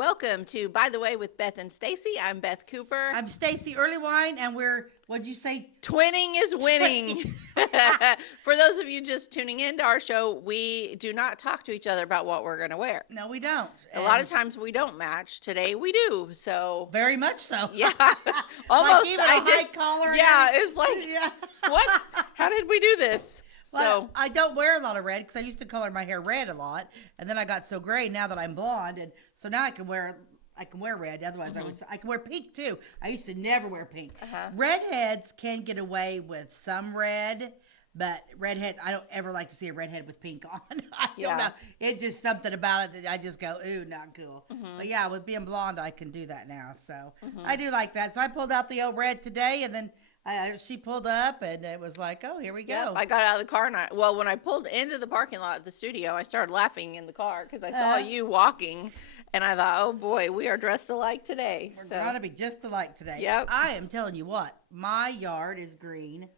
Welcome to By the Way with Beth and Stacey. I'm Beth Cooper. I'm Stacey Earlywine, and what'd you say? Twinning is winning. For those of you just tuning into our show, we do not talk to each other about what we're going to wear. No, we don't. A lot of times we don't match. Today we do. So very much so. Yeah, almost. Like even a high collar. Yeah, it's like what? How did we do this? Well, So I don't wear a lot of red because I used to color my hair red a lot, and then I got so gray now that I'm blonde, and so now I can wear red. Otherwise, I can wear pink too. I used to never wear pink. Redheads can get away with some red, but redhead, I don't ever like to see a redhead with pink on. I don't know. It's just something about it that I just go, ooh, not cool. But yeah, with being blonde, I can do that now. So I do like that. So I pulled out the old red today, and then she pulled up, and it was like, oh, here we go. Yep, I got out of the car, and when I pulled into the parking lot of the studio, I started laughing in the car because I saw you walking, and I thought, oh boy, we are dressed alike today. We're going to be just alike today. Yep. I am telling you what, my yard is green.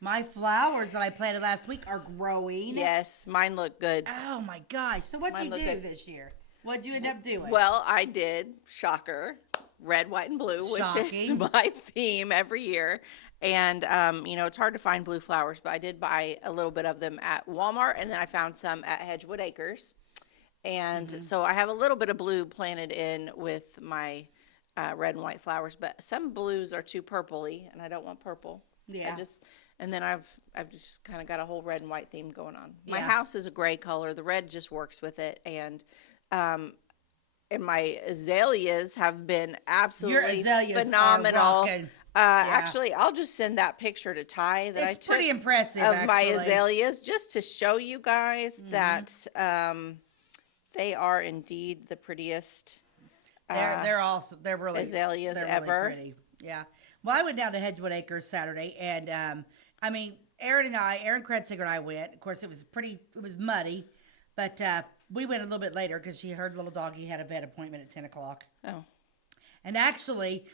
My flowers that I planted last week are growing. Yes, mine look good. Oh my gosh. So what'd you do this year? What'd you end up doing? Well, I did, shocker, red, white, and blue, which is my theme every year. And, it's hard to find blue flowers, but I did buy a little bit of them at Walmart, and then I found some at Hedgewood Acres. And so I have a little bit of blue planted in with my red and white flowers, but some blues are too purpley, and I don't want purple. Yeah. And then I've just kind of got a whole red and white theme going on. My house is a gray color. The red just works with it. And my azaleas have been absolutely phenomenal. Actually, I'll just send that picture to Ty that I took. It's pretty impressive, of my azaleas, just to show you guys that they are indeed the prettiest. They're really azaleas ever. Really pretty. Yeah. Well, I went down to Hedgewood Acres Saturday, and Aaron Kretzinger and I went. Of course, it was muddy, but we went a little bit later because her little doggy had a vet appointment at 10 o'clock. Oh. And actually,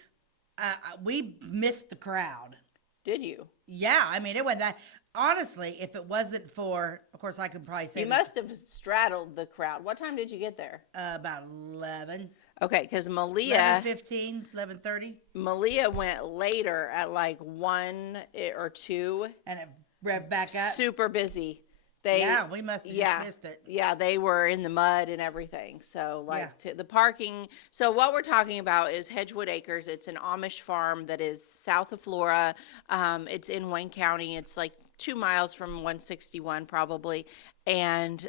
we missed the crowd. Did you? Yeah, it wasn't that. Honestly, if it wasn't for, of course, I could probably say you must have straddled the crowd. What time did you get there? About 11. Okay, because Malia 11:15, 11:30. Malia went later at like 1 or 2, and it revved back up. Super busy. We must have just missed it. Yeah, they were in the mud and everything. So, the parking. So, what we're talking about is Hedgewood Acres. It's an Amish farm that is south of Flora. It's in Wayne County. It's like 2 miles from 161 probably. And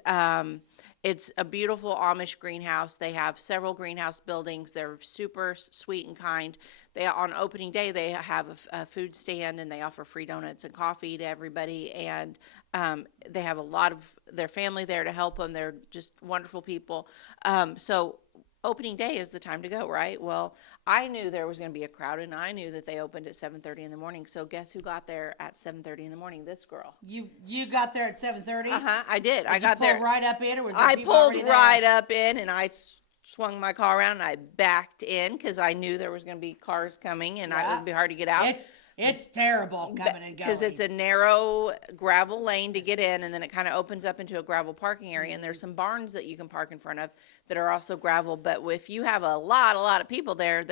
it's a beautiful Amish greenhouse. They have several greenhouse buildings. They're super sweet and kind. On opening day, they have a food stand, and they offer free donuts and coffee to everybody. And they have a lot of their family there to help them. They're just wonderful people. So opening day is the time to go, right? Well, I knew there was going to be a crowd, and I knew that they opened at 7:30 in the morning. So guess who got there at 7:30 in the morning? This girl. You got there at 7:30? I did. I got there. Pull right up in, or was there I people pulled already there? right up in, and I swung my car around, and I backed in because I knew there was going to be cars coming, and it would be hard to get out. It's terrible coming and going. Because it's a narrow gravel lane to get in, and then it kind of opens up into a gravel parking area, and there's some barns that you can park in front of that are also gravel. But if you have a lot of people there,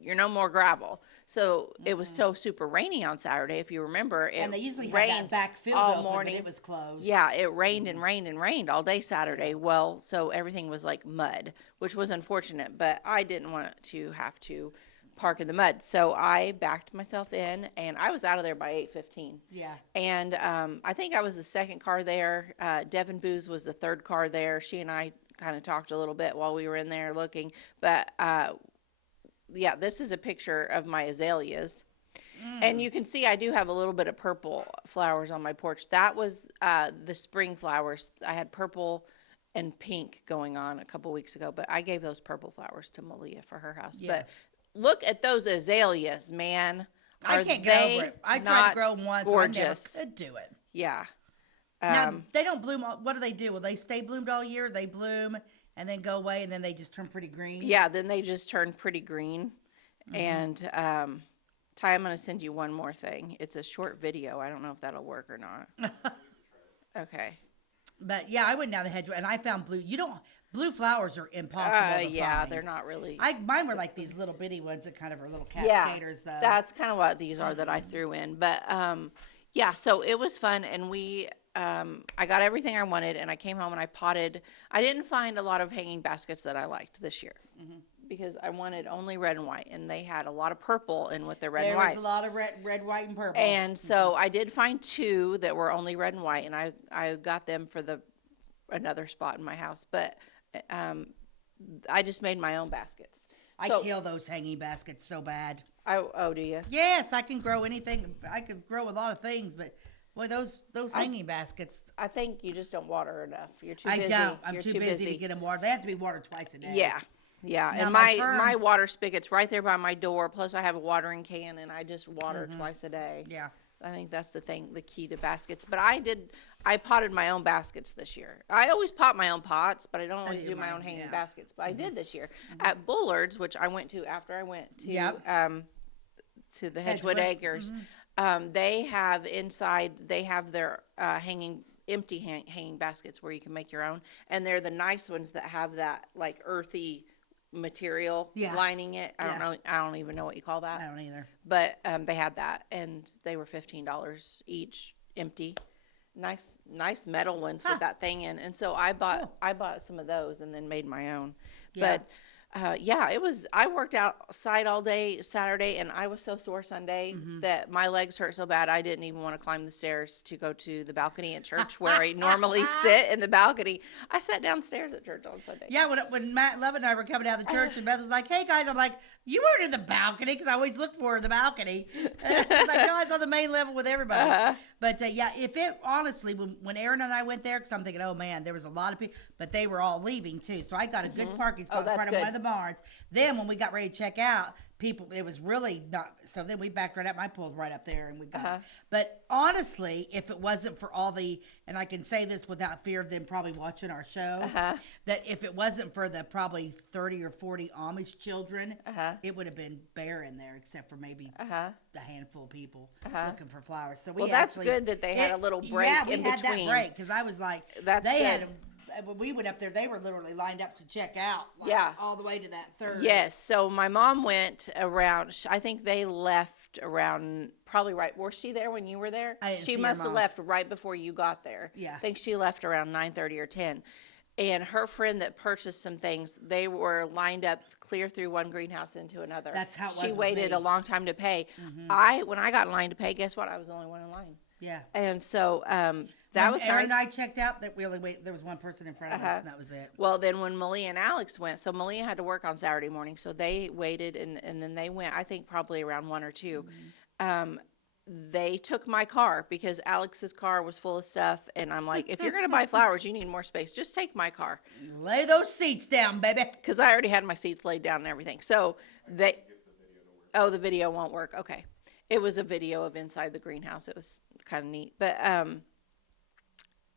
you're no more gravel. So it was so super rainy on Saturday, if you remember. And they usually have that back field all morning. But it was closed. Yeah, it rained and rained and rained all day Saturday. Well, so everything was like mud, which was unfortunate. But I didn't want to have to park in the mud. So I backed myself in, and I was out of there by 8:15. Yeah. And I think I was the second car there. Devin Booz was the third car there. She and I kind of talked a little bit while we were in there looking. But this is a picture of my azaleas. And you can see I do have a little bit of purple flowers on my porch. That was the spring flowers. I had purple and pink going on a couple weeks ago, but I gave those purple flowers to Malia for her house. Yeah. But look at those azaleas, man. I can't get over it. I tried to grow them once. Gorgeous. I never could do it. Yeah. Now, they don't bloom. What do they do? Will they stay bloomed all year? They bloom and then go away, and then they just turn pretty green? Yeah, then they just turn pretty green. And Ty, I'm going to send you one more thing. It's a short video. I don't know if that'll work or not. Okay. But yeah, I went down the hedgerow and I found blue. Blue flowers are impossible to Yeah, find. they're not really. Mine were like these little bitty ones that kind of are little Yeah, cascaders. that's kind of what these are that I threw in. But yeah, so it was fun, and I got everything I wanted, and I came home and I potted. I didn't find a lot of hanging baskets that I liked this year. Because I wanted only red and white, and they had a lot of purple in with their red and white. There was a lot of red, white, and purple. And so I did find 2 that were only red and white, and I got them for another spot in my house. But I just made my own baskets. I kill those hanging baskets so bad. Oh, do you? Yes, I can grow anything. I could grow a lot of things, but boy, those hanging baskets. I think you just don't water enough. You're too busy. I don't. I'm You're too busy to get them watered. They have to be watered twice a day. Yeah. Yeah, Now and my water spigot's right there by my door. Plus, I have a watering can, and I just water twice a day. Yeah. I think that's the key to baskets. But I potted my own baskets this year. I always pot my own pots, but I don't always do my own hanging baskets. But I did this year at Bullard's, which I went to after I went to the Hedgewood Acres. They have inside. They have their empty hanging baskets where you can make your own, and they're the nice ones that have that like earthy material lining it. I don't even know what you call that. I don't either. But they had that, and they were $15 each, empty. Nice metal ones with that thing in. And so I bought some of those and then made my own. Yeah. But I worked outside all day Saturday, and I was so sore Sunday that my legs hurt so bad I didn't even want to climb the stairs to go to the balcony at church where I normally sit in the balcony. I sat downstairs at church on Sunday. Yeah, when Matt Love and I were coming down the church, and Beth was like, "Hey guys," I'm like, "You weren't in the balcony," because I always look for her in the balcony. I was like, "No, I was on the main level with everybody." But honestly, when Aaron and I went there, because I'm thinking, oh man, there was a lot of people, but they were all leaving too, so I got a good parking spot in front of one of the barns. Then when we got ready to check out, it was really not. So then we backed right up. I pulled right up there, and we got. But honestly, if it wasn't for all and I can say this without fear of them probably watching our show, that if it wasn't for the probably 30 or 40 Amish children, it would have been bare in there, except for maybe a handful of people looking for flowers. So that's good that they had a little break in between. Yeah, we had that break, because I was like, when we went up there, they were literally lined up to check out, all the way to that third. Yes, so my mom went around, I think they left around, probably right, was she there when you were there? She must have left right before you got there. Yeah. I think she left around 9:30 or 10. And her friend that purchased some things, they were lined up clear through one greenhouse into another. That's how it was She with waited me. a long time to pay. When I got in line to pay, guess what? I was the only one in line. Yeah. And so that when was Aaron nice. and I checked out, that we only there was one person in front of us, and that was it. Well, then when Malia and Alex went, so Malia had to work on Saturday morning, so they waited, and then they went, I think probably around 1 or 2. They took my car because Alex's car was full of stuff, and I'm like, if you're going to buy flowers, you need more space. Just take my car. Lay those seats down, baby. Because I already had my seats laid down and everything. So the video won't work. Okay. It was a video of inside the greenhouse. It was kind of neat. But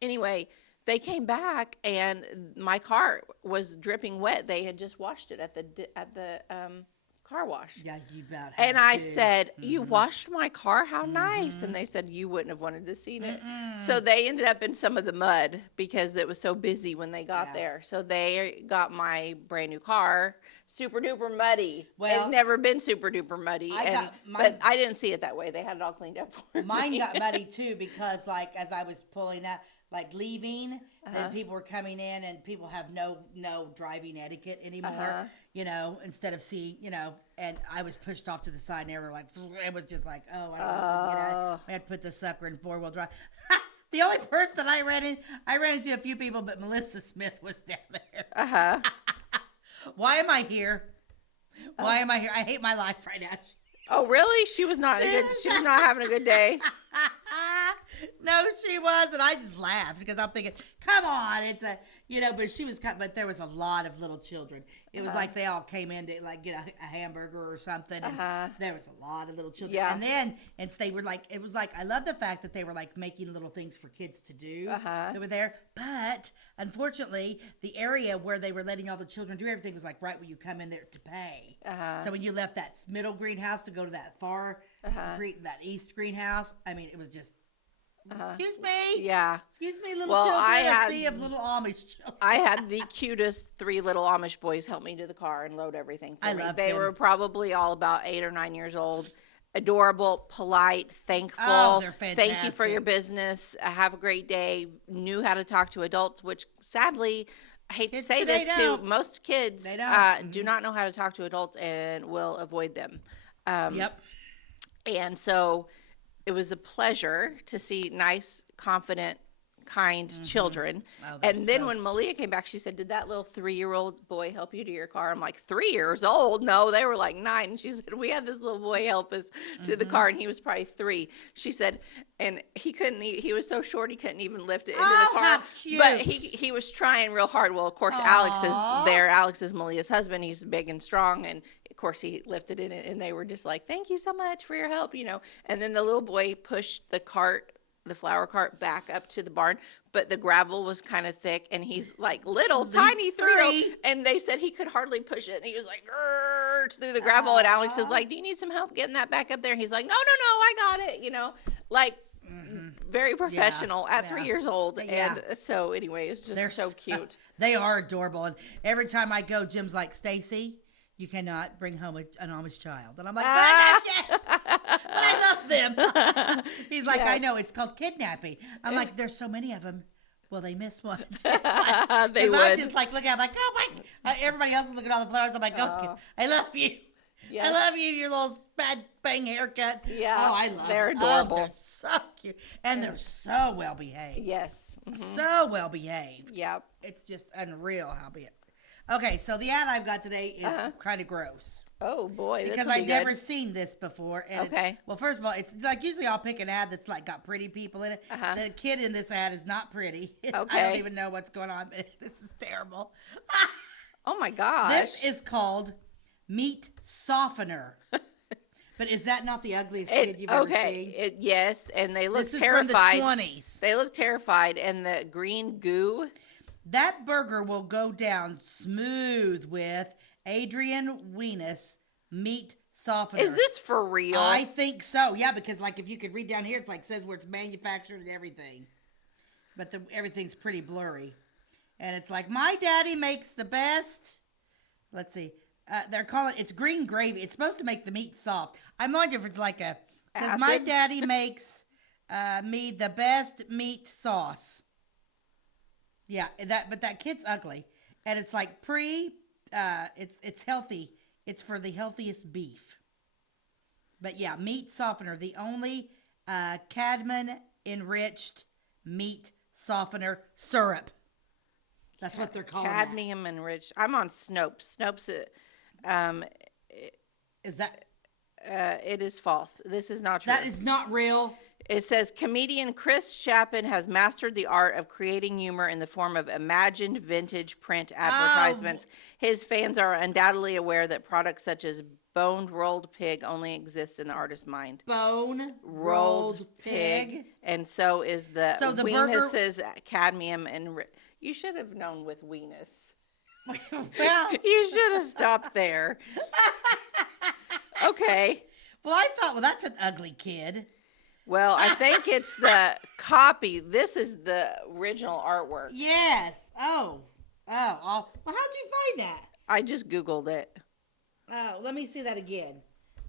anyway, they came back, and my car was dripping wet. They had just washed it at the car wash. Yeah, you about had And I to. said, "You washed my car? How nice!" And they said, "You wouldn't have wanted to see it." So they ended up in some of the mud because it was so busy when they got there. So they got my brand new car super duper muddy. Well, it had never been super duper muddy, but I didn't see it that way. They had it all cleaned up for me. Mine got muddy too, because like as I was pulling up, like leaving, then people were coming in, and people have no driving etiquette anymore. You know, instead of and I was pushed off to the side, and they were like, it was just like, oh, I don't know. I had to put the sucker in 4-wheel drive. The only person I ran into a few people, but Melissa Smith was down there. Why am I here? Why am I here? I hate my life right now. Oh, really? She was not having a good day. No, she was, and I just laughed because I'm thinking, come on, but there was a lot of little children. It was like they all came in to like get a hamburger or something, and there was a lot of little children. Yeah. And then, they were like, it was like, I love the fact that they were like making little things for kids to do. They were there, but unfortunately, the area where they were letting all the children do everything was like right when you come in there to pay. So when you left that middle greenhouse to go to that far that east greenhouse, I mean, it was just Excuse me. Yeah. Excuse me, little Well, children. A sea of little Amish children. I had the cutest 3 little Amish boys help me to the car and load everything for me. love They them. were probably all about 8 or 9 years old. Adorable, polite, thankful. Oh, they're fantastic. Thank you for your business. Have a great day. Knew how to talk to adults, which sadly, I hate to say this to most kids, do not know how to talk to adults and will avoid them. Yep. And so it was a pleasure to see nice, confident, kind children. Oh, and then when Malia came back, she said, did that little 3-year-old boy help you to your car? I'm like, 3 years old? No, they were like 9. And she said, we had this little boy help us to the car, and he was probably 3. She said, and he was so short he couldn't even lift it into the car. How cute. But he was trying real hard. Well, of course, Alex is there. Alex is Malia's husband. He's big and strong, and of course he lifted it, and they were just like, thank you so much for your help, And then the little boy pushed the flower cart back up to the barn, but the gravel was kind of thick, and he's like little tiny 3-year-old, and they said he could hardly push it, and he was like through the gravel. And Alex is like, do you need some help getting that back up there? And he's like, no, I got it, like very professional at 3 years old. And so anyway, it's just so cute. They are adorable, and every time I go, Jim's like, Stacey, you cannot bring home an Amish child. And I'm like, but I love them. He's like, I know, it's called kidnapping. I'm like, there's so many of them. Will they miss one? Because I'm just like looking, I'm like, oh my. Everybody else is looking at all the flowers. I'm like, okay, I love you. Yes. I love you, your little bad bang haircut. Yeah. Oh, I love them. They're adorable. Oh, they're so cute. And they're so well behaved. Yes. Mm-hmm. So well behaved. Yep. It's just unreal how be it. Okay, so the ad I've got today is kind of gross. Oh boy, because I've never seen this before. And okay. Well, first of all, it's like usually I'll pick an ad that's like got pretty people in it. The kid in this ad is not pretty. I don't even know what's going on, but this is terrible. Oh my gosh. This is called Meat Softener. But is that not the ugliest kid you've ever seen? Yes, and they look terrified. terrified. This is from the 20s. They look terrified, and the green goo. That burger will go down smooth with Adrian Weenus Meat Softener. Is this for real? I think so. Yeah, because like if you could read down here, it's like says where it's manufactured and everything, but everything's pretty blurry. And it's like my daddy makes the best. Let's see. They're calling it's green gravy. It's supposed to make the meat soft. I'm wondering if it's like it says my daddy makes me the best meat sauce. Yeah, but that kid's ugly, and it's like it's healthy. It's for the healthiest beef. But yeah, meat softener, the only cadmium enriched meat softener syrup. That's what they're calling cadmium enriched. I'm on Snopes. Snopes, is that? It is false. This is not true. That is not real. It says comedian Chris Chapin has mastered the art of creating humor in the form of imagined vintage print advertisements. His fans are undoubtedly aware that products such as boned rolled pig only exist in the artist's mind. Bone rolled pig. And so is the Weenus's cadmium and you should have known with Weenus. Well, you should have stopped there. Okay. Well, I thought, well, that's an ugly kid. Well, I think it's the copy. This is the original artwork. Yes. Oh. Well, how'd you find that? I just Googled it. Oh, let me see that again.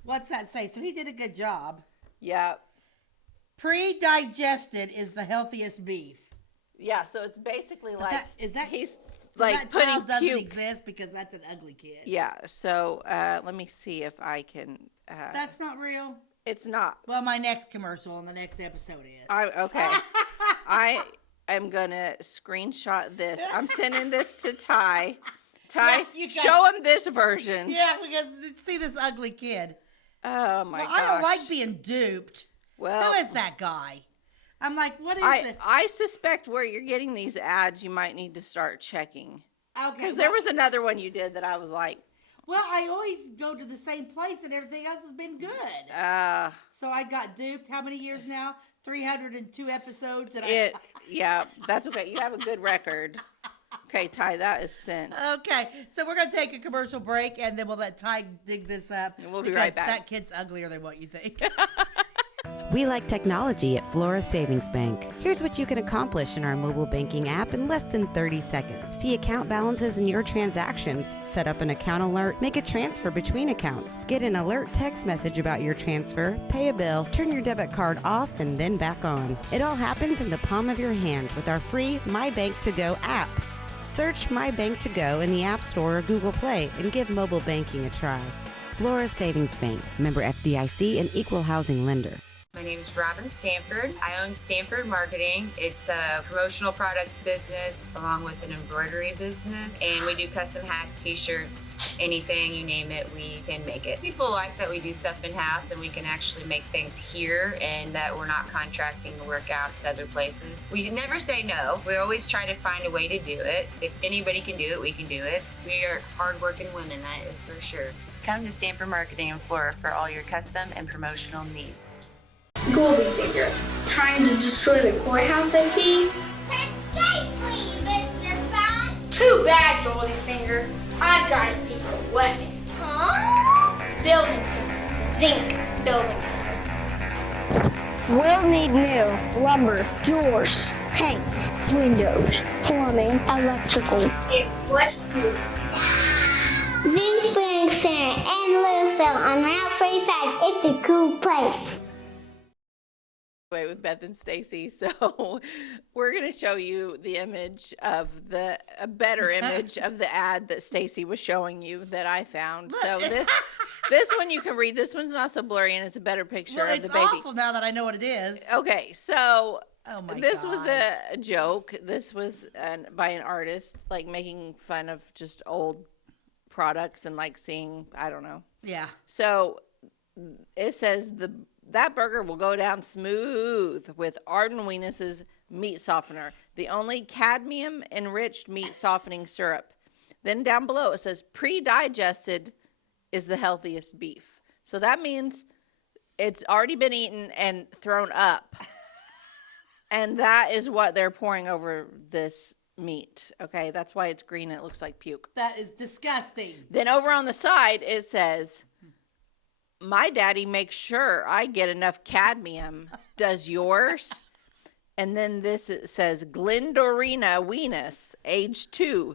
What's that say? So he did a good job. Yeah. Pre-digested is the healthiest beef. Yeah, so it's basically like he's so like that putting child doesn't puke. exist because that's an ugly kid. Yeah. So let me see if I can. That's not real. It's not. Well, my next commercial in the next episode is. Okay. I am gonna screenshot this. I'm sending this to Ty. Ty, show him this version. Yeah, because see this ugly kid. Oh my gosh. I don't like being duped. Well, who is that guy? I'm like, what is it? I suspect where you're getting these ads, you might need to start checking. Okay. Because there was another one you did that I was like. Well, I always go to the same place and everything else has been good. So I got duped. How many years now? 302 episodes. Yeah, that's okay. You have a good record. Okay, Ty, that is sent. Okay, so we're going to take a commercial break, and then we'll let Ty dig this up. And we'll be right back. That kid's uglier than what you think. We like technology at Flora Savings Bank. Here's what you can accomplish in our mobile banking app in less than 30 seconds. See account balances in your transactions, set up an account alert, make a transfer between accounts, get an alert text message about your transfer, pay a bill, turn your debit card off and then back on. It all happens in the palm of your hand with our free My Bank to Go app. Search My Bank to Go in the App Store or Google Play and give mobile banking a try. Flora Savings Bank, member FDIC and equal housing lender. My name is Robin Stanford. I own Stanford Marketing. It's a promotional products business along with an embroidery business. And we do custom hats, t-shirts, anything, you name it, we can make it. People like that we do stuff in-house and we can actually make things here and that we're not contracting the work out to other places. We never say no. We always try to find a way to do it. If anybody can do it, we can do it. We are hardworking women, that is for sure. Come to Stanford Marketing in Flora for all your custom and promotional needs. Goldfinger, trying to destroy the courthouse, I see. Precisely, Mr. Frog. Too bad, Goldfinger. I've got a secret weapon. Huh? Building center. Zinc building center. We'll need new lumber, doors, paint, windows, plumbing, electrical. It was good. Zinc Building Center and Louisville on Route 45. It's a cool place. With Beth and Stacey. So we're going to show you the image of a better image of the ad that Stacey was showing you that I found. So this one you can read. This one's not so blurry and it's a better picture of the baby. It's awful now that I know what it is. Okay, so this God. was a joke. This was by an artist, like making fun of just old products and like seeing, I don't know. Yeah. So it says that burger will go down smooth with Arden Weenus's meat softener, the only cadmium-enriched meat softening syrup. Then down below it says pre-digested is the healthiest beef. So that means it's already been eaten and thrown up. And that is what they're pouring over this meat. Okay, that's why it's green and it looks like puke. That is disgusting. Then over on the side it says, my daddy makes sure I get enough cadmium. Does yours? And then it says Glendorina Weenus, age 2.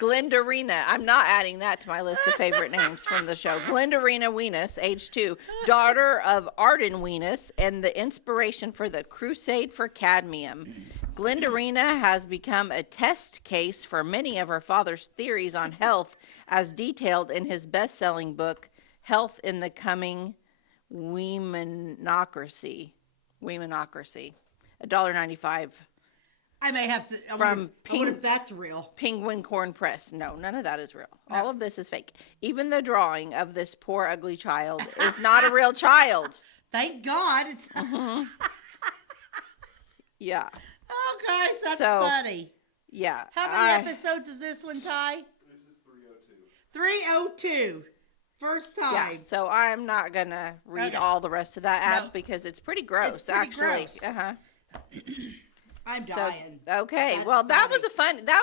Glendorina. I'm not adding that to my list of favorite names from the show. Glendorina Weenus, age 2, daughter of Arden Weenus, and the inspiration for the crusade for cadmium. Glendorina has become a test case for many of her father's theories on health, as detailed in his best-selling book, Health in the Coming Womenocracy. $1.95. I may have to. I wonder if that's real. Penguin Corn Press. No, none of that is real. No. All of this is fake. Even the drawing of this poor, ugly child is not a real child. Thank God. It's. Yeah. Oh, gosh, that's funny. Yeah. How many episodes is this one, Ty? This is 302. 302. First time. Yeah, so I'm not going to read all the rest of that ad because it's pretty gross, it's pretty actually. Gross. Uh-huh. I'm dying. Okay, That's well, that was funny. I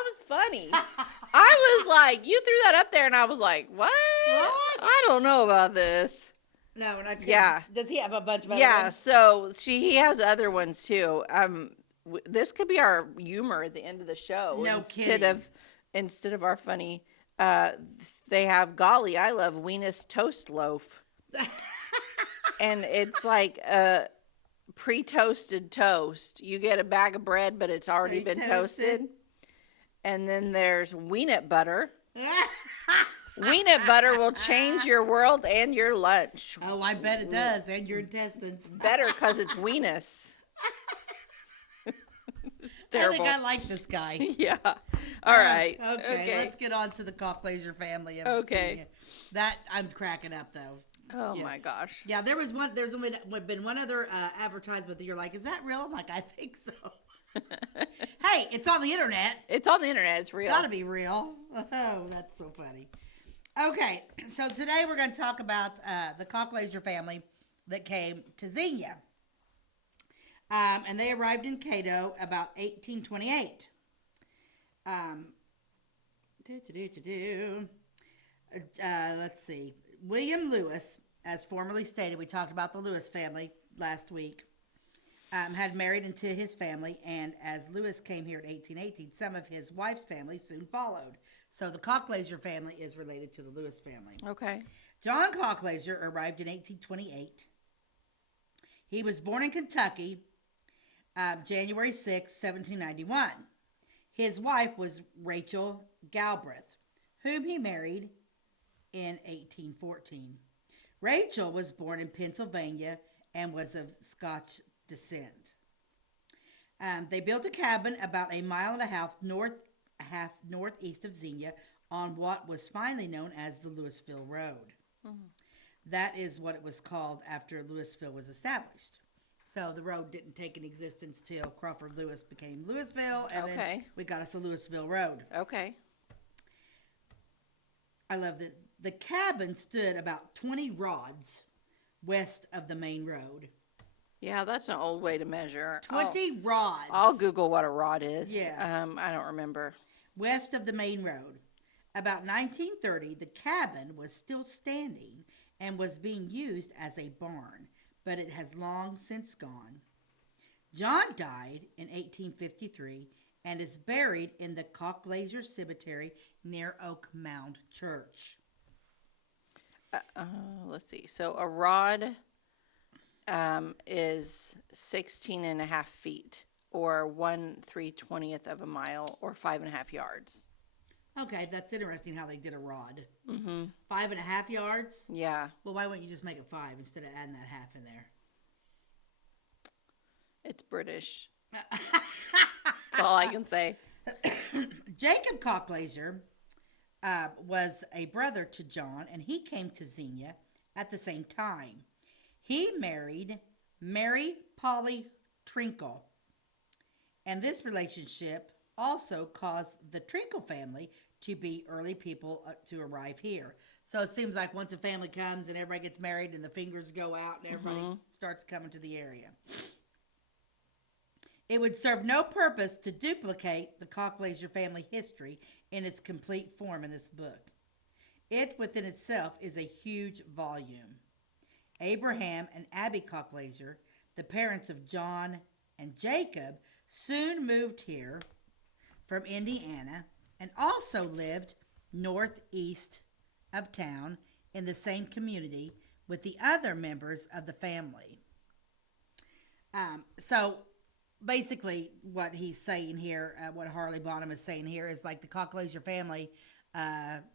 was like, you threw that up there, and I was like, what? I don't know about this. No, and I couldn't. Yeah. Does he have a bunch of other Yeah, ones? so he has other ones, too. This could be our humor at the end of the show. No kidding. Instead of our funny... they have golly, I love Weenus toast loaf. And it's like a pre-toasted toast. You get a bag of bread, but it's already been toasted. And then there's Weenut butter. Weenut butter will change your world and your lunch. Oh, I bet it does. And your intestines. Better because it's Weenus. Terrible. I think I like this guy. Yeah. All right. Okay. Let's get on to the Colclasure family. Okay. That I'm cracking up though. Oh my gosh. Yeah, there's been one other advertisement that you're like, is that real? I'm like, I think so. Hey, it's on the internet. It's on the internet. It's real. It's gotta be real. Oh, that's so funny. Okay, so today we're going to talk about the Colclasure family that came to Xenia. And they arrived in Cato about 1828. Let's see. William Lewis as formerly stated, we talked about the Lewis family last week, had married into his family, and as Lewis came here in 1818, some of his wife's family soon followed. So the Colclasure family is related to the Lewis family. Okay. John Colclasure arrived in 1828. He was born in Kentucky, January 6, 1791. His wife was Rachel Galbraith, whom he married in 1814. Rachel was born in Pennsylvania and was of Scotch descent. They built a cabin about a mile and a half northeast of Xenia on what was finally known as the Louisville Road. Mm-hmm. That is what it was called after Louisville was established. So the road didn't take in existence till Crawford Lewis became Louisville, and then we got us a Louisville Road. Okay. I love that. The cabin stood about 20 rods west of the main road. Yeah, that's an old way to measure. 20 rods. I'll Google what a rod is. Yeah. I don't remember. West of the main road. About 1930, the cabin was still standing and was being used as a barn, but it has long since gone. John died in 1853 and is buried in the Colclasure Cemetery near Oak Mound Church. Let's see. So a rod is 16 and a half feet, or 1/320th of a mile, or 5.5 yards. Okay, that's interesting how they did a rod. Mm-hmm. 5.5 yards? Yeah. Well, why wouldn't you just make it 5 instead of adding that half in there? It's British. That's all I can say. Jacob Colclasure was a brother to John, and he came to Xenia at the same time. He married Mary Polly Trinkle, and this relationship also caused the Trinkle family to be early people to arrive here. So it seems like once a family comes and everybody gets married and the fingers go out and everybody starts coming to the area. It would serve no purpose to duplicate the Colclasure family history in its complete form in this book. It within itself is a huge volume. Abraham and Abby Colclasure, the parents of John and Jacob, soon moved here from Indiana and also lived northeast of town in the same community with the other members of the family. So basically what he's saying here, what Harley Bonham is saying here, is like the Colclasure family.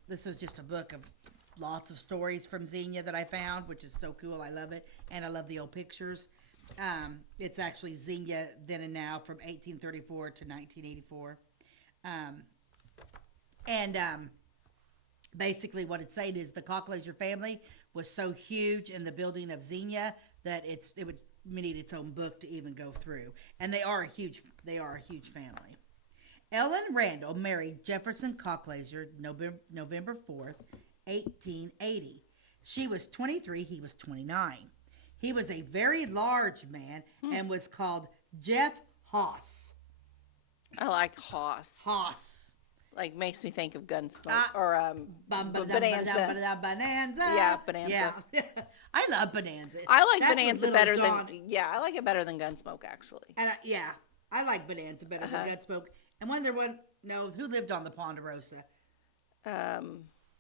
This is just a book of lots of stories from Xenia that I found, which is so cool. I love it. And I love the old pictures. It's actually Xenia then and now from 1834 to 1984. Basically what it's saying is the Colclasure family was so huge in the building of Xenia that it would need its own book to even go through. And they are a huge family. Ellen Randall married Jefferson Colclasure November 4th, 1880. She was 23, he was 29. He was a very large man and was called Jeff Hoss. I like Hoss. Hoss. Like, makes me think of Gunsmoke or Bonanza. Bonanza. Yeah, Bonanza. Yeah. I love Bonanza. I like That's Bonanza Little better John. I like it better than Gunsmoke, actually. And I like Bonanza better than Gunsmoke. And who lived on the Ponderosa?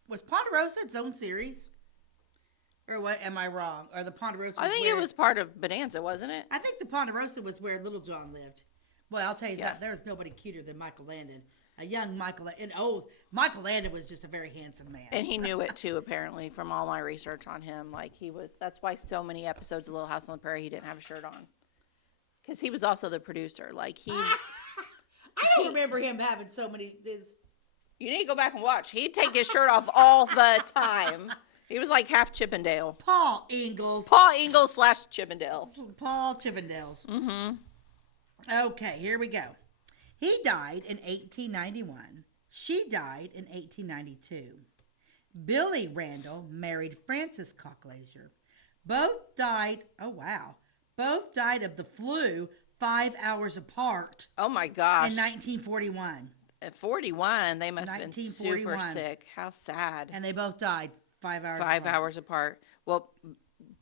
Was Ponderosa its own series? Or what? Am I wrong? Or the Ponderosa? I think it was part of Bonanza, wasn't it? I think the Ponderosa was where Little John lived. Well, I'll tell you that there's nobody cuter than Michael Landon. A young Michael, Michael Landon was just a very handsome man. And he knew it too, apparently, from all my research on him. Like, that's why so many episodes of Little House on the Prairie, he didn't have a shirt on. Because he was also the producer. Like, I don't remember him having so many. You need to go back and watch. He'd take his shirt off all the time. He was like half Chippendale. Paul Ingalls / Chippendale. Paul Chippendales. Mm-hmm. Okay, here we go. He died in 1891. She died in 1892. Billy Randall married Frances Colclasure. Both died of the flu 5 hours apart. Oh my gosh. In 1941. At 41, they must have been super sick. How sad. And they both died 5 hours apart. 5 hours apart. well,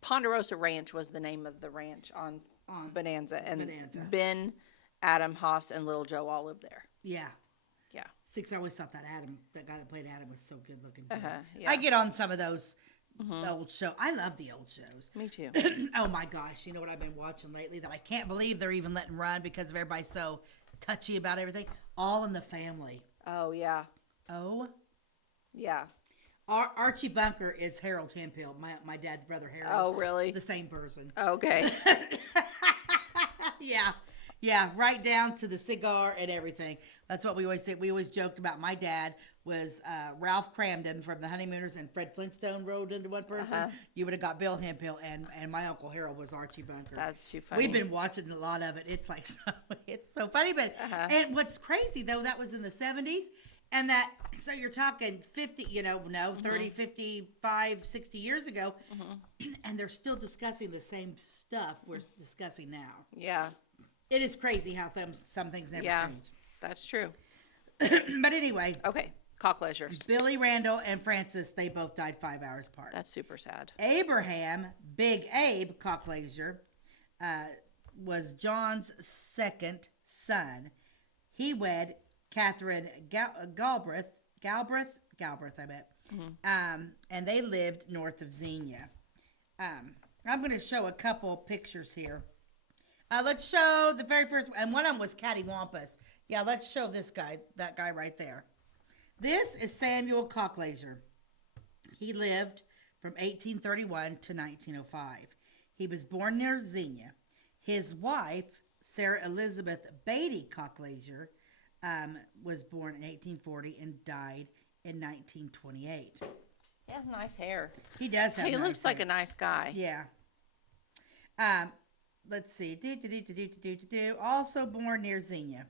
Ponderosa Ranch was the name of the ranch on Bonanza. And Bonanza. Ben, Adam, Haas, and Little Joe all lived there. Yeah. Yeah. I always thought that guy that played Adam was so good looking. Yeah. I get on some of those old shows. I love the old shows. Me too. Oh my gosh. You know what I've been watching lately that I can't believe they're even letting run because everybody's so touchy about everything? All in the Family. Oh, yeah. Oh? Yeah. Archie Bunker is Harold Hemphill, my dad's brother Harold. Oh, really? The same person. Okay. Yeah, right down to the cigar and everything. That's what we always said. We always joked about my dad was Ralph Cramden from the Honeymooners, and Fred Flintstone rolled into one person. You would have got Bill Hemphill, and my Uncle Harold was Archie Bunker. That's too funny. We've been watching a lot of it. It's like it's so funny. But and what's crazy though, that was in the 70s. And so you're talking 50, 30, 55, 60 years ago, and they're still discussing the same stuff we're discussing now. Yeah. It is crazy how some things never change. That's true. But anyway. Okay. Colclashures. Billy Randall and Francis, they both died 5 hours apart. That's super sad. Abraham, Big Abe Colclasure, was John's second son. He wed Catherine Galbraith, I bet. And they lived north of Xenia. I'm going to show a couple pictures here. Let's show the very first, and one of them was Cattywampus. Yeah, let's show this guy, that guy right there. This is Samuel Colclasure. He lived from 1831 to 1905. He was born near Xenia. His wife, Sarah Elizabeth Beatty Colclasure, was born in 1840 and died in 1928. He has nice hair. He does have nice hair. He looks like a nice guy. Yeah. Let's see. Also born near Xenia.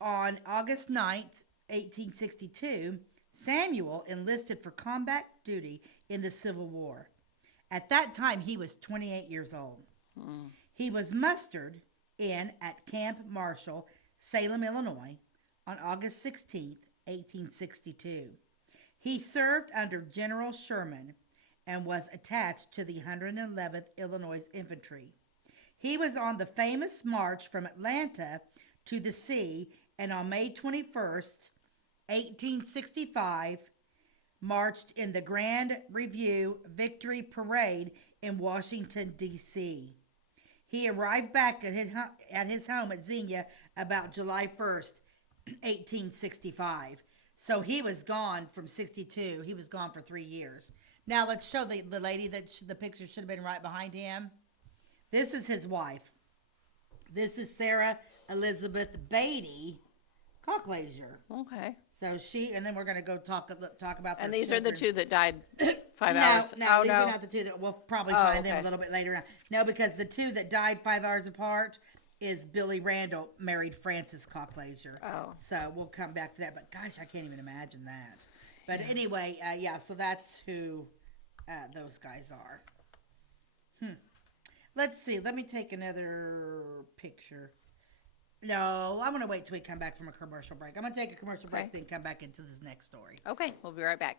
On August 9th, 1862, Samuel enlisted for combat duty in the Civil War. At that time, he was 28 years old. He was mustered in at Camp Marshall, Salem, Illinois, on August 16th, 1862. He served under General Sherman and was attached to the 111th Illinois Infantry. He was on the famous march from Atlanta to the sea, and on May 21st, 1865, marched in the Grand Review Victory Parade in Washington, D.C. He arrived back at his home at Xenia about July 1st, 1865. So he was gone from 62. He was gone for 3 years. Now let's show the lady that the picture should have been right behind him. This is his wife. This is Sarah Elizabeth Beatty Colclasure. Okay. So and then we're going to go talk about. And these are the two that died 5 hours. hours. No, these are not the two that we'll probably find them a little bit later on. No, because the two that died 5 hours apart is Billy Randall married Frances Colclasure. Oh. So we'll come back to that. But gosh, I can't even imagine that. But anyway, so that's who those guys are. Let's see. Let me take another picture. No, I'm going to wait till we come back from a commercial break. I'm going to take a commercial break, then come back into this next story. Okay, we'll be right back.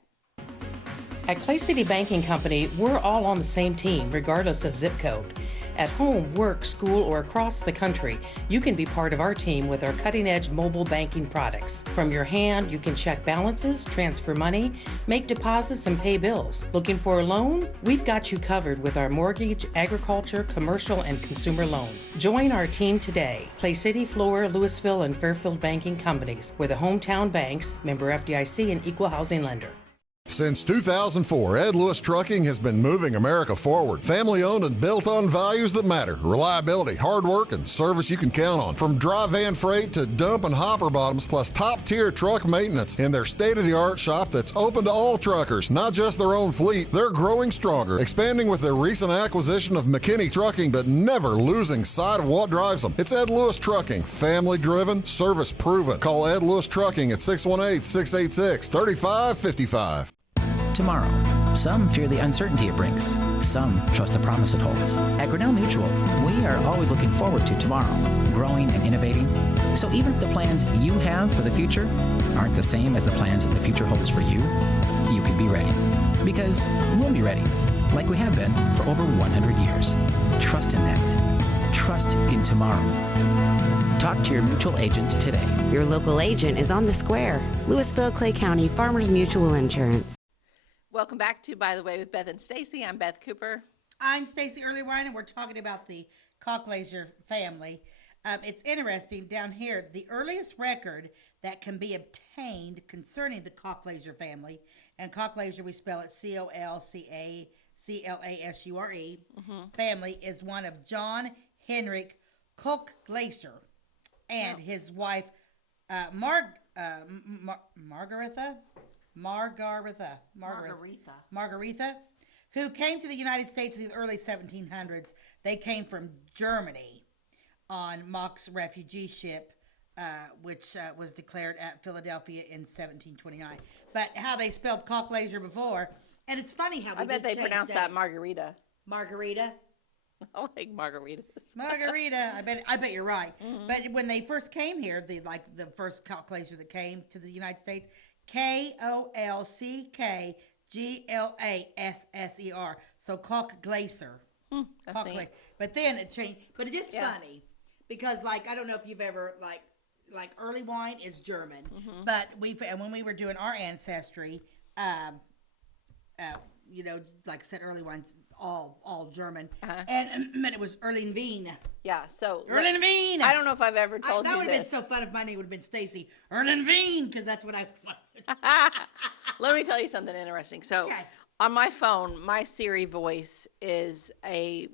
At Clay City Banking Company, we're all on the same team, regardless of zip code. At home, work, school, or across the country, you can be part of our team with our cutting-edge mobile banking products. From your hand, you can check balances, transfer money, make deposits, and pay bills. Looking for a loan? We've got you covered with our mortgage, agriculture, commercial, and consumer loans. Join our team today. Clay City, Flora, Louisville, and Fairfield Banking Companies. We're the hometown banks, member FDIC, and equal housing lender. Since 2004, Ed Lewis Trucking has been moving America forward. Family-owned and built on values that matter. Reliability, hard work, and service you can count on. From dry van freight to dump and hopper bottoms, plus top-tier truck maintenance in their state-of-the-art shop that's open to all truckers, not just their own fleet. They're growing stronger, expanding with their recent acquisition of McKinney Trucking, but never losing sight of what drives them. It's Ed Lewis Trucking, family-driven, service-proven. Call Ed Lewis Trucking at 618-686-3555. Tomorrow. Some fear the uncertainty it brings. Some trust the promise it holds. At Grinnell Mutual, we are always looking forward to tomorrow, growing and innovating. So even if the plans you have for the future aren't the same as the plans that the future holds for you, you can be ready. Because we'll be ready. like we have been for over 100 years. Trust in that. Trust in tomorrow. Talk to your mutual agent today. Your local agent is on the square. Louisville, Clay County Farmers Mutual Insurance. Welcome back to By the Way with Beth and Stacey. I'm Beth Cooper. I'm Stacey Earlywine, and we're talking about the Colclasure family. It's interesting down here, the earliest record that can be obtained concerning the Colclasure family, and Colclasure, we spell it Colclasure, family, is one of John Henrik Colclasure and his wife, Margaretha, who came to the United States in the early 1700s. They came from Germany on Mock's refugee ship, which was declared at Philadelphia in 1729. But how they spelled Colclasure before, and it's funny how I bet they pronounce that Margarita. Margarita. I like margaritas. Margarita. I bet you're right. Mm-hmm. But when they first came here, the first Colclasure that came to the United States, Colcklaser. So Colclasure. But then it changed. But it is funny because, like, I don't know if you've ever like early wine is German, but when we were doing our ancestry, you know, like I said, early wine's all German, and it was Erlenveen. Yeah, so Erlenveen. I don't know if I've ever told you that would have been this. so fun if my name would have been Stacey Erlenveen, because that's what I wanted. Let me tell you something interesting. So on my phone, my Siri voice is a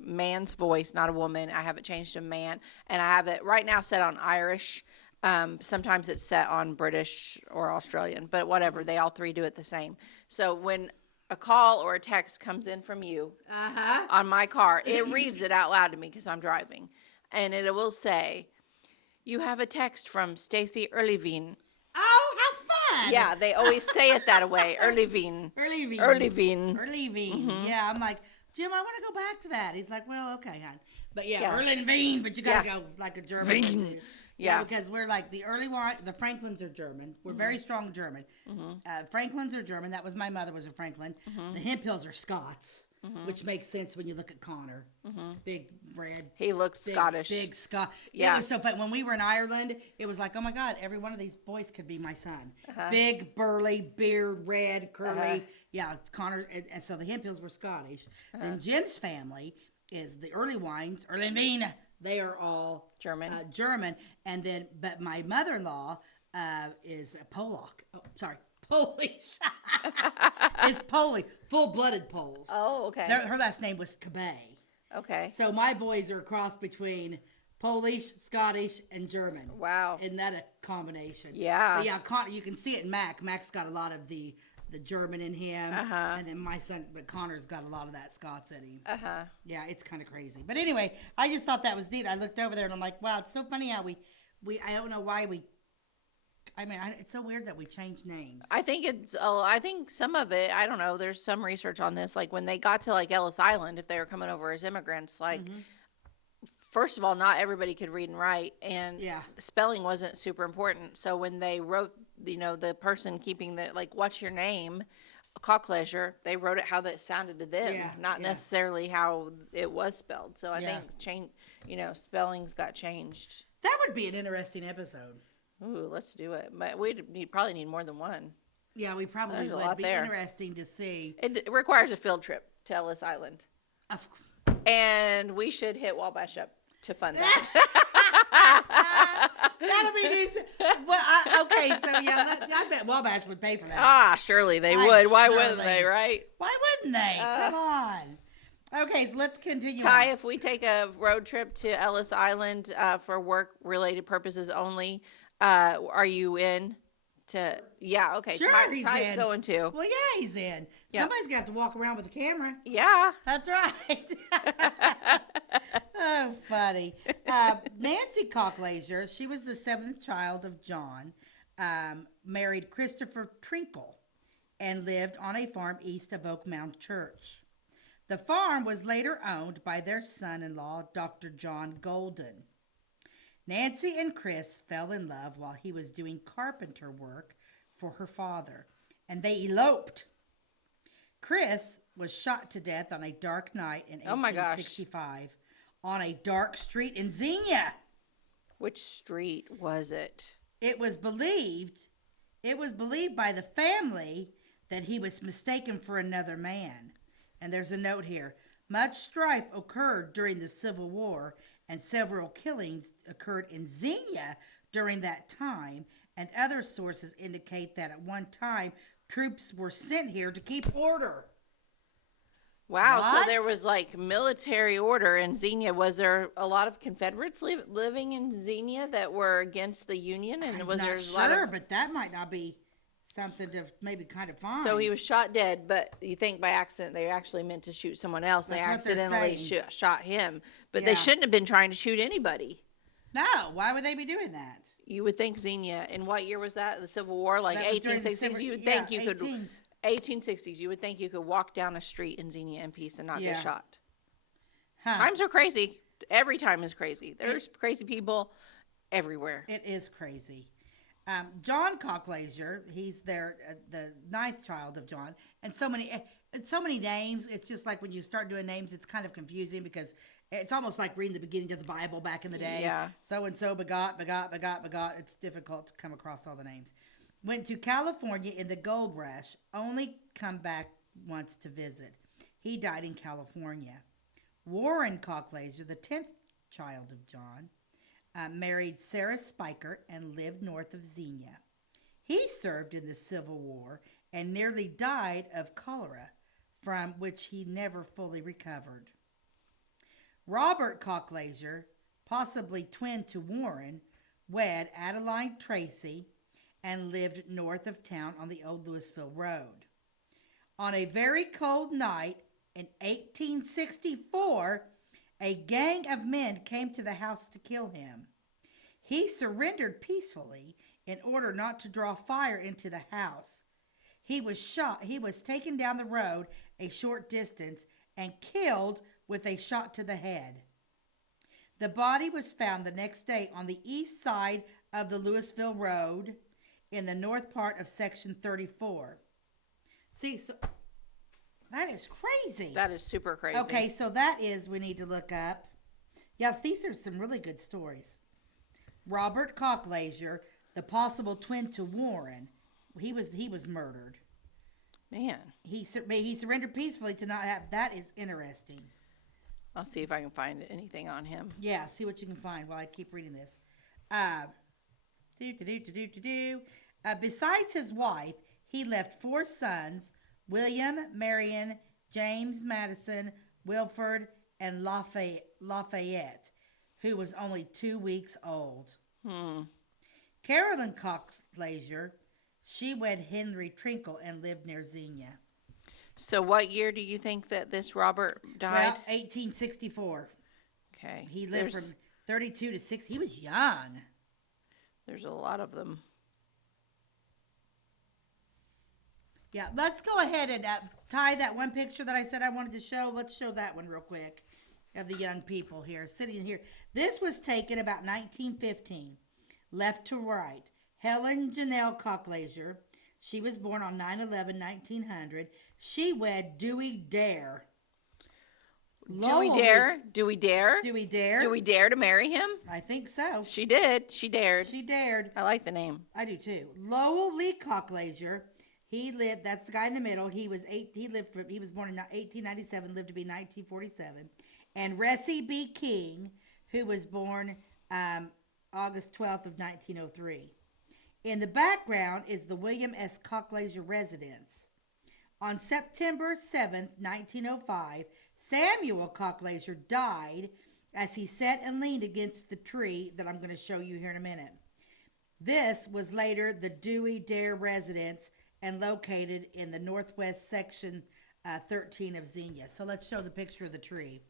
man's voice, not a woman. I have it changed to man, and I have it right now set on Irish. Sometimes it's set on British or Australian, but whatever. They all three do it the same. So when a call or a text comes in from you on my car, it reads it out loud to me because I'm driving, and it will say, "You have a text from Stacey Erleveen." Oh, how fun! Yeah, they always say it that way. Erleveen. Yeah, I'm like, Jim, I want to go back to that. He's like, well, okay, hon. But Erlenveen, but you got to go like a German. Too. Yeah, because we're like the Franklins are German. We're very strong German. Franklins are German. That was my mother was a Franklin. The Hemphills are Scots, which makes sense when you look at Connor. Big red. He looks Scottish. Big Scot. Yeah. It was so fun. When we were in Ireland, it was like, oh my God, every one of these boys could be my son. Big, burly, beard, red, curly. Yeah, Connor. And so the Hemphills were Scottish. Then Jim's family is the early wines, Erlenveen. They are all German. And then, but my mother-in-law is Polish. Is Polish, full-blooded Poles. Oh, okay. Her last name was Cabay. Okay. So my boys are a cross between Polish, Scottish, and German. Wow. Isn't that a combination? Yeah. But yeah, you can see it in Mac. Mac's got a lot of the German in him. And then my son, but Connor's got a lot of that Scots in him. Yeah, it's kind of crazy. But anyway, I just thought that was neat. I looked over there and I'm like, wow, it's so funny how we I don't know why it's so weird that we change names. I think some of it, I don't know, there's some research on this. Like when they got to like Ellis Island, if they were coming over as immigrants, like first of all, not everybody could read and write, and the spelling wasn't super important. So when they wrote, the person keeping the, like, what's your name, Colclasure, they wrote it how that sounded to them, not necessarily how it was spelled. So I think spellings got changed. That would be an interesting episode. Ooh, let's do it. But we'd probably need more than one. Yeah, we probably would. Be interesting to see. It requires a field trip to Ellis Island. And we should hit Wabash up to fund that. That'll be decent. Well, okay, so I bet Wabash would pay for that. Surely they would. Why wouldn't they, right? Why wouldn't they? Come on. Okay, so let's continue. Ty, if we take a road trip to Ellis Island for work-related purposes only, are you in? Yeah, okay. Sure, Ty's going too. Well, yeah, he's in. Somebody's got to walk around with a camera. Yeah. That's right. Oh, funny. Nancy Colclasure, she was the seventh child of John, married Christopher Trinkle, and lived on a farm east of Oak Mound Church. The farm was later owned by their son-in-law, Dr. John Golden. Nancy and Chris fell in love while he was doing carpenter work for her father, and they eloped. Chris was shot to death on a dark night in Oh my gosh. 1865 on a dark street in Xenia. Which street was it? It was believed by the family that he was mistaken for another man. And there's a note here. Much strife occurred during the Civil War, and several killings occurred in Xenia during that time, and other sources indicate that at one time troops were sent here to keep order. Wow, What? so there was like military order in Xenia. Was there a lot of Confederates living in Xenia that were against the Union? And was there a lot of... but that might not be something to maybe kind of find. So he was shot dead, but you think by accident they actually meant to shoot someone else. That's They what they're accidentally saying. shot him, but Yeah. they shouldn't have been trying to shoot anybody. No, why would they be doing that? You would think Xenia, in what year was that? The Civil War, like That was during the 1860s. Civil- You would yeah, think you could 18s. 1860s. You would think you could walk down a street in Xenia in peace and not Yeah. get shot. Huh. Times are crazy. Every time is crazy. There's crazy people everywhere. It is crazy. John Colclasure, he's the ninth child of John, and so many names. It's just like when you start doing names, it's kind of confusing because it's almost like reading the beginning of the Bible back in the day. Yeah. So and so begot. It's difficult to come across all the names. Went to California in the gold rush. Only come back once to visit. He died in California. Warren Colclasure, the 10th child of John, married Sarah Spiker and lived north of Xenia. He served in the Civil War and nearly died of cholera, from which he never fully recovered. Robert Colclasure, possibly twin to Warren, wed Adeline Tracy and lived north of town on the old Louisville Road. On a very cold night in 1864, a gang of men came to the house to kill him. He surrendered peacefully in order not to draw fire into the house. He was shot. He was taken down the road a short distance and killed with a shot to the head. The body was found the next day on the east side of the Louisville Road in the north part of Section 34. See, so that is crazy. That is super crazy. Okay, so that is, we need to look up. Yes, these are some really good stories. Robert Colclasure, the possible twin to Warren, he was murdered. Man. He surrendered peacefully to not have. That is interesting. I'll see if I can find anything on him. Yeah, see what you can find while I keep reading this. Besides his wife, he left 4 sons: William, Marion, James, Madison, Wilford, and Lafayette, who was only 2 weeks old. Carolyn Colclasure, she wed Henry Trinkle and lived near Xenia. So what year do you think that this Robert died? Well, 1864. Okay. He lived from 32 to 6. He was young. There's a lot of them. Yeah, let's go ahead and tie that one picture that I said I wanted to show. Let's show that one real quick of the young people here, sitting here. This was taken about 1915, left to right. Helen Janelle Colclasure, she was born on 9/11/1900. She wed Dewey Dare. Do we dare? Do we dare? Do we dare? Do we dare to marry him? I think so. She did. She dared. She dared. I like the name. I do too. Lowell Lee Colclasure. He lived. That's the guy in the middle. He was He was born in 1897. Lived to be 1947. And Ressie B. King, who was born August 12th of 1903. In the background is the William S. Colclasure residence. On September 7th, 1905, Samuel Colclasure died as he sat and leaned against the tree that I'm going to show you here in a minute. This was later the Dewey Dare residence and located in the northwest section 13 of Xenia. So let's show the picture of the tree.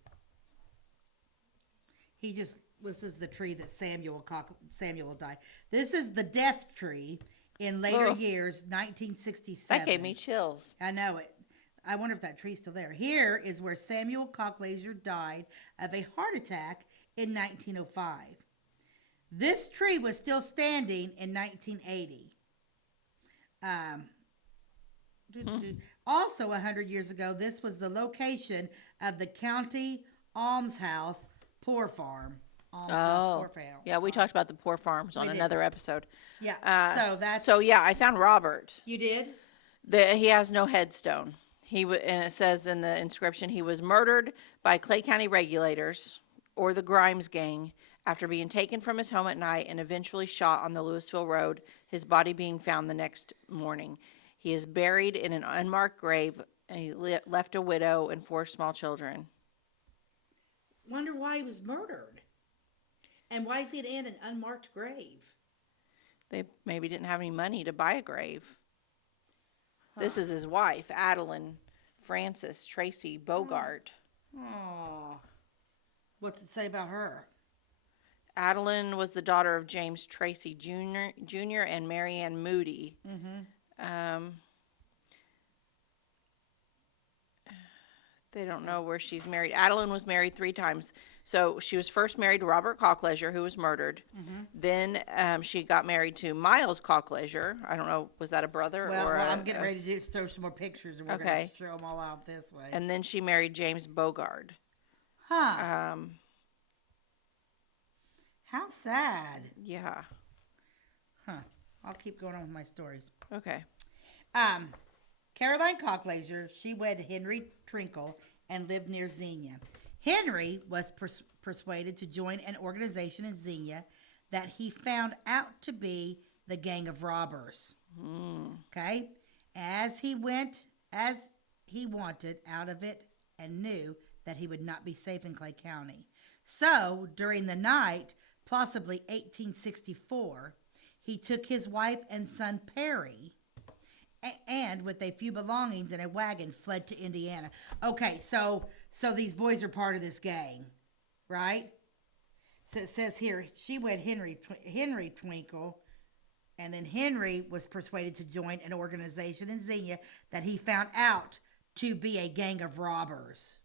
This is the tree that Samuel died. This is the death tree in later years, 1967. That gave me chills. I know it. I wonder if that tree's still there. Here is where Samuel Colclasure died of a heart attack in 1905. This tree was still standing in 1980. Also, 100 years ago, this was the location of the county almshouse poor farm. Poor farm. Yeah, we talked about the poor farms on another episode. Yeah, I found Robert. You did? He has no headstone. And it says in the inscription, he was murdered by Clay County regulators or the Grimes gang after being taken from his home at night and eventually shot on the Louisville Road, his body being found the next morning. He is buried in an unmarked grave, and he left a widow and 4 small children. Wonder why he was murdered. And why is he in an unmarked grave? They maybe didn't have any money to buy a grave. This is his wife, Adeline Frances Tracy Bogart. Oh. What's it say about her? Adeline was the daughter of James Tracy Jr. and Mary Ann Moody. They don't know where she's married. Adeline was married 3 times. So she was first married to Robert Colclasure, who was murdered. Then she got married to Miles Colclasure. I don't know, was that a brother? I'm getting ready to show some more pictures, and we're going to show them all out this way. And then she married James Bogart. Huh. How sad. Yeah. Huh. I'll keep going on with my stories. Okay. Caroline Colclasure, she wed Henry Trinkle and lived near Xenia. Henry was persuaded to join an organization in Xenia that he found out to be the gang of robbers. Okay? As he wanted out of it and knew that he would not be safe in Clay County. So, during the night, possibly 1864, he took his wife and son Perry and with a few belongings in a wagon fled to Indiana. Okay, so these boys are part of this gang, right? So it says here, she wed Henry Twinkle, and then Henry was persuaded to join an organization in Xenia that he found out to be a gang of robbers.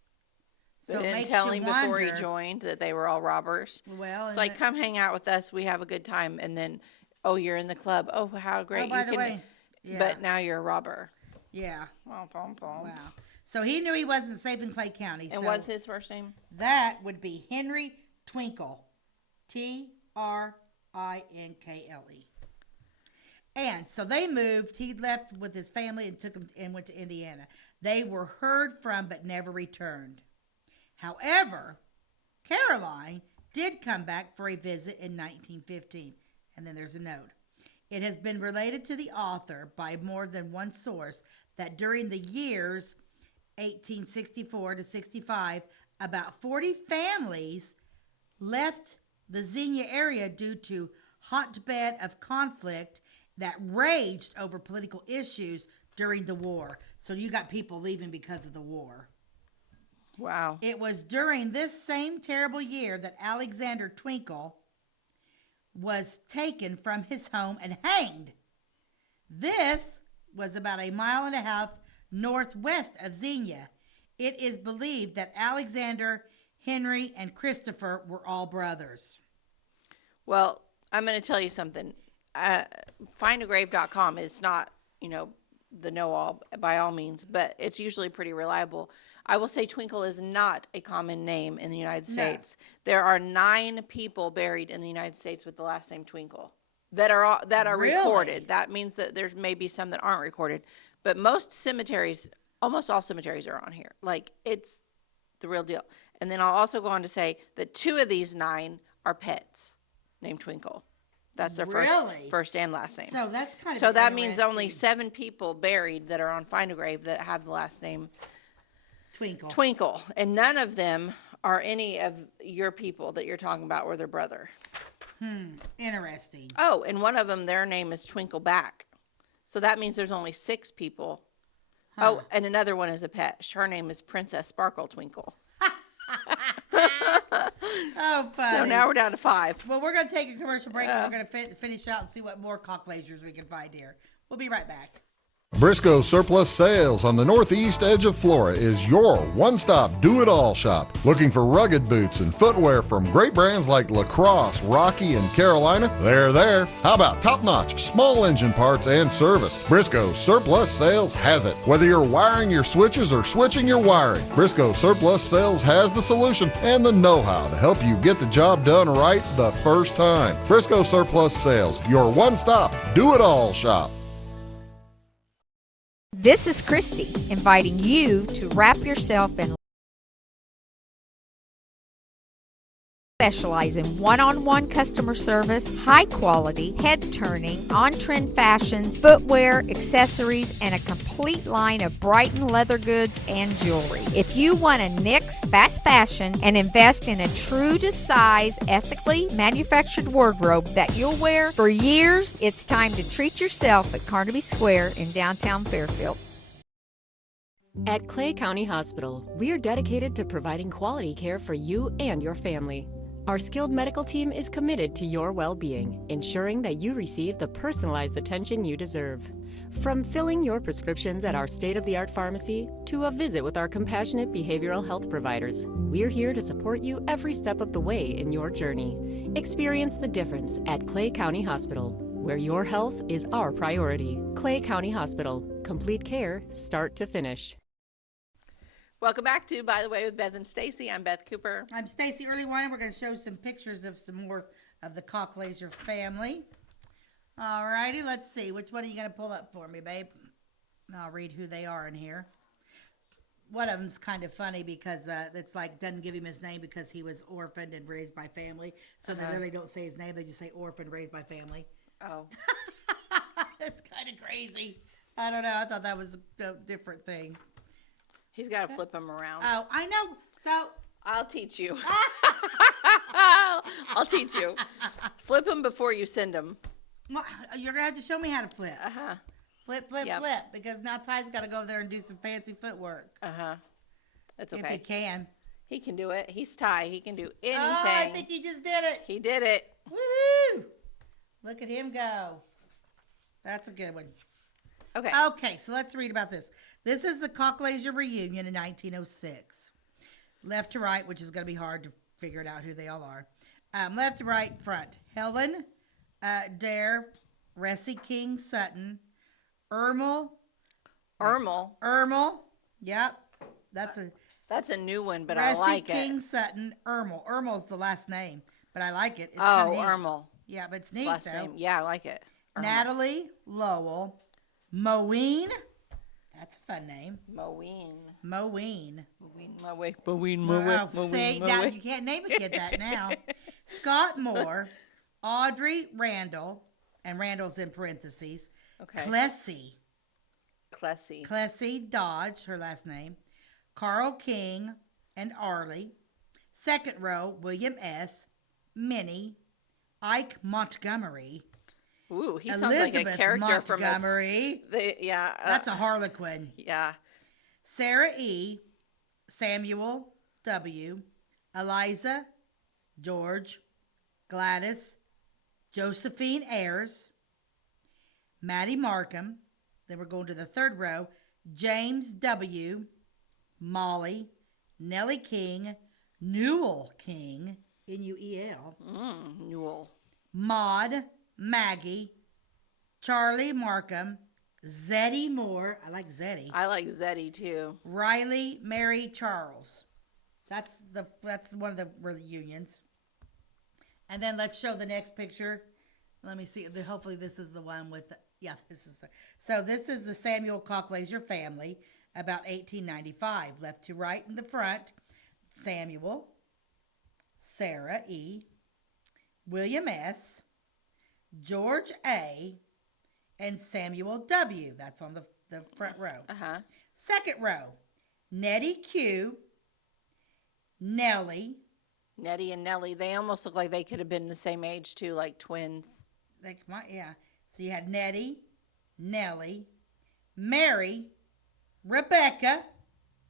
So they didn't tell him before he joined that they were all robbers. Well, it's like, come hang out with us. We have a good time. And then, oh, you're in the club. Oh, how great. By the way. Yeah. But now you're a robber. Yeah. Wow. So he knew he wasn't safe in Clay County. And what's his first name? That would be Henry Twinkle. Trinkle. And so they moved. He left with his family and took them and went to Indiana. They were heard from but never returned. However, Caroline did come back for a visit in 1915. And then there's a note. It has been related to the author by more than one source that during the years 1864 to 65, about 40 families left the Xenia area due to hotbed of conflict that raged over political issues during the war. So you got people leaving because of the war. Wow. It was during this same terrible year that Alexander Twinkle was taken from his home and hanged. This was about 1.5 miles northwest of Xenia. It is believed that Alexander, Henry, and Christopher were all brothers. Well, I'm going to tell you something. Findagrave.com is not, the know-all by all means, but it's usually pretty reliable. I will say Twinkle is not a common name in the United States. There are 9 people buried in the United States with the last name Twinkle that are Really? recorded. That means that there's maybe some that aren't recorded, but most cemeteries, almost all cemeteries are on here. Like, it's the real deal. And then I'll also go on to say that 2 of these 9 are pets named Twinkle. That's their first and last name. So that's kind of so that means only 7 people buried that are on Find a Grave that have the last name Twinkle, and none of them are any of your people that you're talking about or their brother. Interesting. Oh, and one of them, their name is Twinkleback. So that means there's only 6 people. Oh, and another one is a pet. Her name is Princess Sparkle Twinkle. Oh, funny. So now we're down to 5. Well, we're going to take a commercial break and we're going to finish out and see what more Colclasures we can find here. We'll be right back. Briscoe Surplus Sales on the northeast edge of Flora is your one-stop do-it-all shop. Looking for rugged boots and footwear from great brands like Lacrosse, Rocky, and Carolina? They're there. How about top-notch small engine parts and service? Briscoe Surplus Sales has it. Whether you're wiring your switches or switching your wiring, Briscoe Surplus Sales has the solution and the know-how to help you get the job done right the first time. Briscoe Surplus Sales, your one-stop do-it-all shop. This is Christy inviting you to wrap yourself in specialize in one-on-one customer service, high quality, head-turning, on-trend fashions, footwear, accessories, and a complete line of Brighton leather goods and jewelry. If you want to nix fast fashion and invest in a true to size, ethically manufactured wardrobe that you'll wear for years, it's time to treat yourself at Carnaby Square in downtown Fairfield. At Clay County Hospital, we are dedicated to providing quality care for you and your family. Our skilled medical team is committed to your well-being, ensuring that you receive the personalized attention you deserve. From filling your prescriptions at our state-of-the-art pharmacy to a visit with our compassionate behavioral health providers, we're here to support you every step of the way in your journey. Experience the difference at Clay County Hospital, where your health is our priority. Clay County Hospital, complete care, start to finish. Welcome back to By the Way with Beth and Stacey. I'm Beth Cooper. I'm Stacey Earlywine. We're going to show some pictures of some more of the Colclasure family. All righty, let's see. Which one are you going to pull up for me, babe? I'll read who they are in here. One of them's kind of funny because it's like doesn't give him his name because he was orphaned and raised by family. So they really don't say his name. They just say orphaned, raised by family. Oh. It's kind of crazy. I don't know. I thought that was a different thing. He's got to flip them around. Oh, I know. So I'll teach you. I'll teach you. Flip them before you send them. Well, you're going to have to show me how to flip. Uh-huh. Flip, because now Ty's got to go there and do some fancy footwork. Uh-huh. That's okay. If he can. He can do it. He's Ty. He can do anything. Oh, I think he just did it. He did it. Woo! Look at him go. That's a good one. Okay, so let's read about this. This is the Colclasure reunion in 1906. Left to right, which is going to be hard to figure it out who they all are. Left to right, front. Helen, Dare, Ressie King Sutton, Ermel. Yep. That's a new one, but Ressie I like King it. Sutton, Ermel. Ermel's the last name, but I like it. It's Ermel. Yeah, but it's neat, last though. name. Yeah, I like it. Ermel. Natalie Lowell, Moeen. That's a fun name. Moeen. See, now you can't name a kid that now. Scott Moore, Audrey Randall, and Randall's in parentheses. Okay. Clessy Dodge, her last name. Carl King and Arlie. Second row, William S. Minnie. Ike Montgomery. Ooh, he Elizabeth sounds like a character Montgomery. from That's a Harlequin. Yeah. Sarah E. Samuel W. Eliza, George, Gladys, Josephine Ayers, Maddie Markham. Then we're going to the third row. James W. Molly, Nellie King, Newell King, N-U-E-L. Newell. Maud, Maggie, Charlie Markham, Zeddy Moore. I like Zeddy. I like Zeddy too. Riley, Mary, Charles. That's one of the reunions. And then let's show the next picture. Let me see. Hopefully this is the one with. This is the Samuel Colclasure family about 1895. Left to right in the front, Samuel, Sarah E, William S, George A, and Samuel W. That's on the front row. Uh-huh. Second row, Nettie Q, Nellie. Nettie and Nellie, they almost look like they could have been the same age too, like twins. So you had Nettie, Nellie, Mary, Rebecca.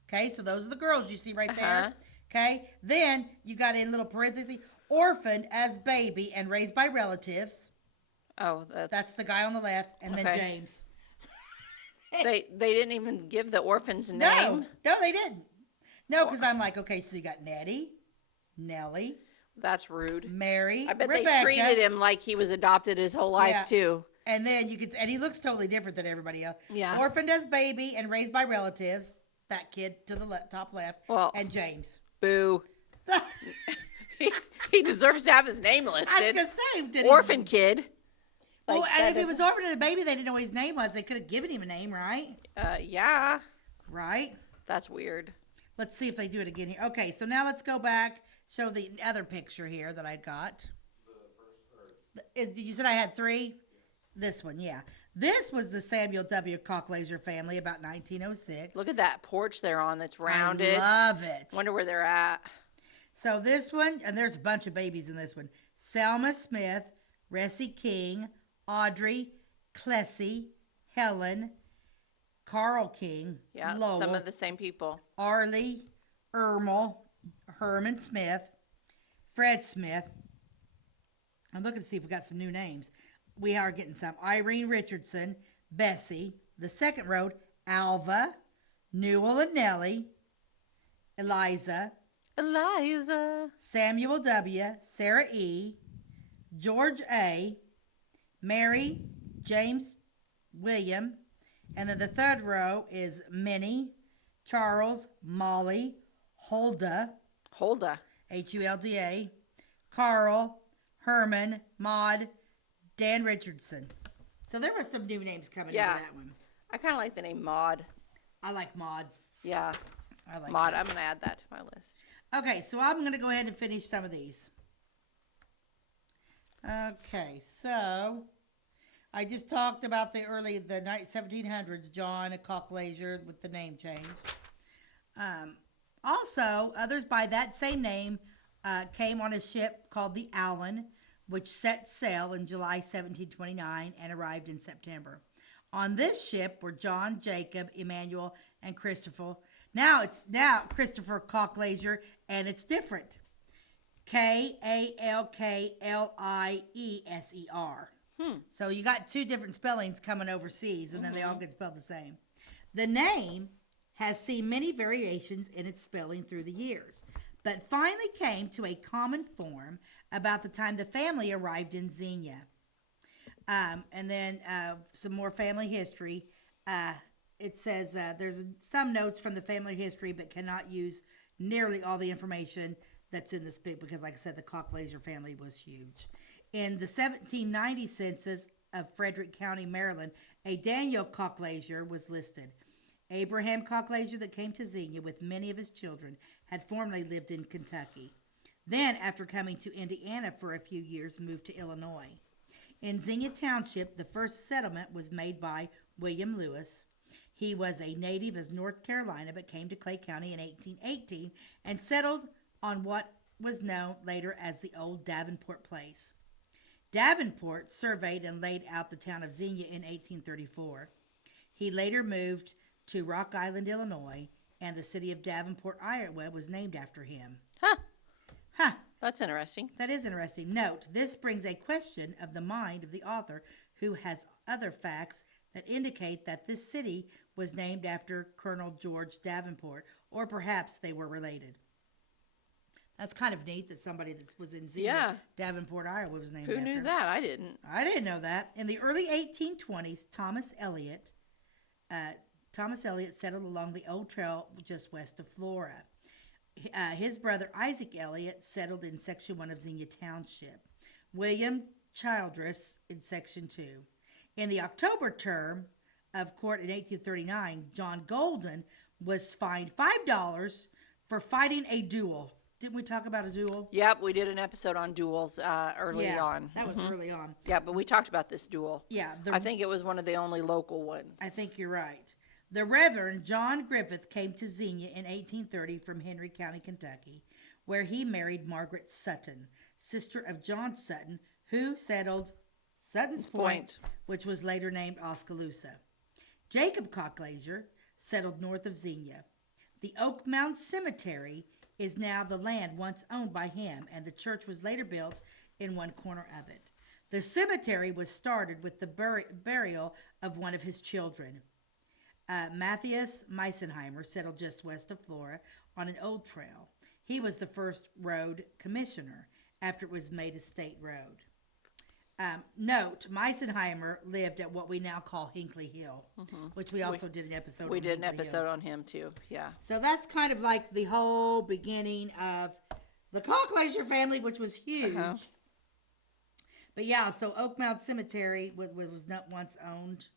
Okay, so those are the girls you see right there. Okay, then you got in little parentheses, orphaned as baby and raised by relatives. Oh, that's the guy on the left, and then James. They didn't even give the orphan's name. No, they didn't. No, because I'm like, okay, so you got Nettie, Nellie. That's rude. Mary, I bet Rebecca. they treated him like he was adopted his whole life too. And then and he looks totally different than everybody else. Yeah. Orphaned as baby and raised by relatives. That kid to the top left. Well, and James. Boo. he deserves to have his name listed. I was gonna say, orphan kid. Like, well, and if he was orphaned as a baby, they didn't know what his name was. They could have given him a name, right? Yeah. Right? That's weird. Let's see if they do it again here. Okay, so now let's go back. Show the other picture here that I got. You said I had 3? Yes. This one, yeah. This was the Samuel W. Colclasure family about 1906. Look at that porch they're on that's rounded. I love it. Wonder where they're at. So this one, and there's a bunch of babies in this one. Selma Smith, Ressie King, Audrey, Clessy, Helen, Carl King, yeah, Lowell, some of the same people. Arlie, Ermel, Herman Smith, Fred Smith. I'm looking to see if we got some new names. We are getting some. Irene Richardson, Bessie, the second row, Alva, Newell and Nellie, Eliza, Samuel W., Sarah E., George A., Mary, James, William, and then the third row is Minnie, Charles, Molly, Hulda, Hulda, Carl, Herman, Maud, Dan Richardson. So there were some new names coming into that one. I kind of like the name Maud. I like Maud. Yeah. I like Maud. that. I'm going to add that to my list. Okay, so I'm going to go ahead and finish some of these. Okay, so I just talked about the 1700s, John Colclasure with the name change. Also, others by that same name came on a ship called the Allen, which set sail in July 1729 and arrived in September. On this ship were John, Jacob, Emmanuel, and Christopher. Now Christopher Colclasure, and it's different. Kalklieser. So you got 2 different spellings coming overseas, and then they all get spelled the same. The name has seen many variations in its spelling through the years, but finally came to a common form about the time the family arrived in Xenia. And then some more family history. It says there's some notes from the family history, but cannot use nearly all the information that's in this book because, like I said, the Colclasure family was huge. In the 1790 census of Frederick County, Maryland, a Daniel Colclasure was listed. Abraham Colclasure, that came to Xenia with many of his children, had formerly lived in Kentucky. Then, after coming to Indiana for a few years, moved to Illinois. In Xenia Township, the first settlement was made by William Lewis. He was a native of North Carolina, but came to Clay County in 1818 and settled on what was known later as the old Davenport Place. Davenport surveyed and laid out the town of Xenia in 1834. He later moved to Rock Island, Illinois, and the city of Davenport, Iowa was named after him. Huh. That's interesting. That is interesting. Note, this brings a question of the mind of the author, who has other facts that indicate that this city was named after Colonel George Davenport, or perhaps they were related. That's kind of neat that somebody that was in Xenia, Davenport, Iowa was named after. Who knew that? I didn't. I didn't know that. In the early 1820s, Thomas Elliott settled along the old trail just west of Flora. His brother Isaac Elliott settled in Section 1 of Xenia Township. William Childress in Section 2. In the October term of court in 1839, John Golden was fined $5 for fighting a duel. Didn't we talk about a duel? Yep, we did an episode on duels early on. That was early on. Yeah, but we talked about this duel. Yeah. I think it was one of the only local ones. I think you're right. The Reverend John Griffith came to Xenia in 1830 from Henry County, Kentucky, where he married Margaret Sutton, sister of John Sutton, who settled Sutton's Point, which was later named Oskaloosa. Jacob Colclasure settled north of Xenia. The Oak Mound Cemetery is now the land once owned by him, and the church was later built in one corner of it. The cemetery was started with the burial of one of his children. Matthias Meisenheimer settled just west of Flora on an old trail. He was the first road commissioner after it was made a state road. Note, Meisenheimer lived at what we now call Hinkley Hill, which we also did an episode on. We did an Hinkley episode Hill. on him too, yeah. So that's kind of like the whole beginning of the Colclasure family, which was huge. But yeah, so Oakmount Cemetery was not once owned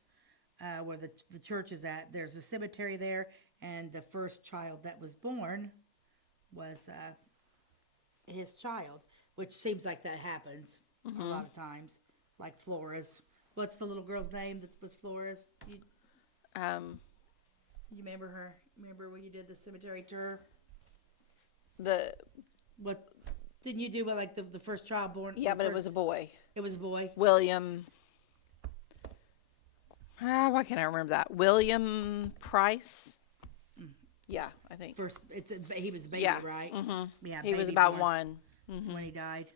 where the church is at. There's a cemetery there, and the first child that was born was his child, which seems like that happens a lot of times, like Flora's. What's the little girl's name that was Flora's? You remember her? Remember when you did the cemetery tour? What didn't you do? Like the first child born? Yeah, but it was a boy. It was a boy. William. Why can't I remember that? William Price. Yeah, I think. He was a baby, right? Mm-hmm. Yeah, he was about one when he died.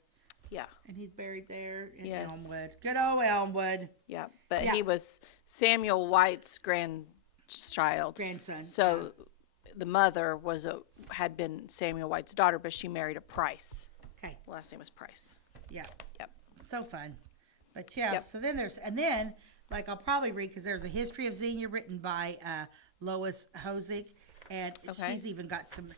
Yeah, and he's buried there in Elmwood. Good old Elmwood. Yeah, but he was Samuel White's grandson. So the mother had been Samuel White's daughter, but she married a Price. Okay, last name was Price. Yeah. Yep. So fun, but So then like I'll probably read because there's a history of Xenia written by Lois Hosick, and she's even got some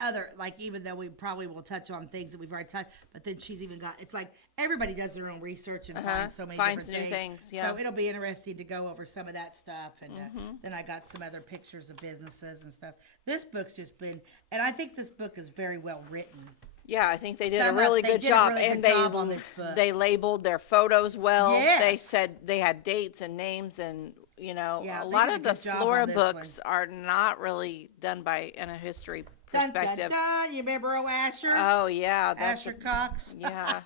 other, like, even though we probably will touch on things that we've already touched, but then she's even got, it's like everybody does their own research and finds so many different things. Yeah. So it'll be interesting to go over some of that stuff. And then I got some other pictures of businesses and stuff. This book's just been, and I think this book is very well written. Yeah, I think they did a really good job. And they labeled their photos well. Yes. They said they had dates and names, and a lot of the Flora books are not really done in a history perspective. Dun, dun, dun. You remember Asher? Oh yeah, Asher Cox. Yeah,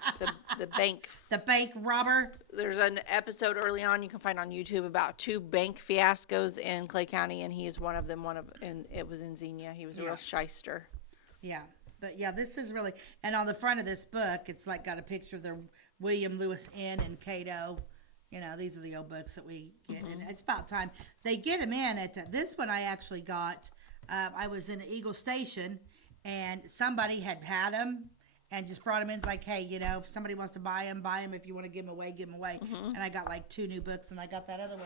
the bank. The bank robber. There's an episode early on you can find on YouTube about 2 bank fiascos in Clay County, and he is one of them. And it was in Xenia. He was a real shyster. Yeah. But yeah, this is really, and on the front of this book, it's like got a picture of the William Lewis Inn and Cato. These are the old books that we get, and it's about time they get them in. At this one, I actually got. I was in Eagle Station, and somebody had them, and just brought them in. It's like, hey, if somebody wants to buy them. If you want to give them away, give them away. And I got like 2 new books, and I got that other one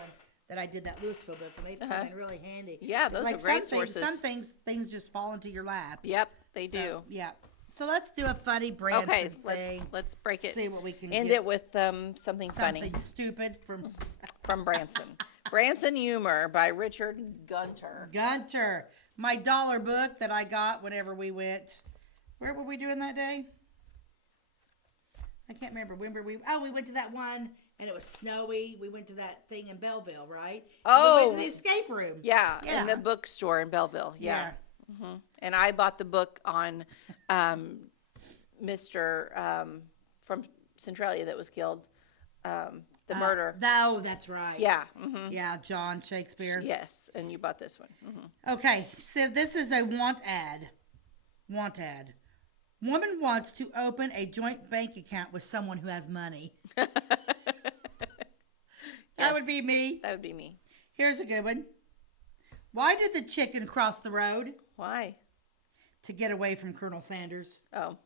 that I did, that Louisville book, and they've come in really handy. Yeah, those are great sources. Some things just fall into your lap. Yep, they do. Yeah. So let's do a funny Branson thing. Let's break it. See what we can end it with something funny. Something stupid from Branson. Branson Humor by Richard Gunter. Gunter. My dollar book that I got whenever we went. Where were we doing that day? I can't remember. We went to that one and it was snowy. We went to that thing in Belleville, right? Oh. We went to the escape room. Yeah, in the bookstore in Belleville. Yeah. Mm-hmm. And I bought the book on Mr. From Centralia that was killed. The murder. Oh, that's right. Yeah. Mm-hmm. Yeah, John Shakespeare. Yes, and you bought this one. Mm-hmm. Okay, so this is a want ad. Woman wants to open a joint bank account with someone who has money. That would be me. That would be me. Here's a good one. Why did the chicken cross the road? Why? To get away from Colonel Sanders. Oh.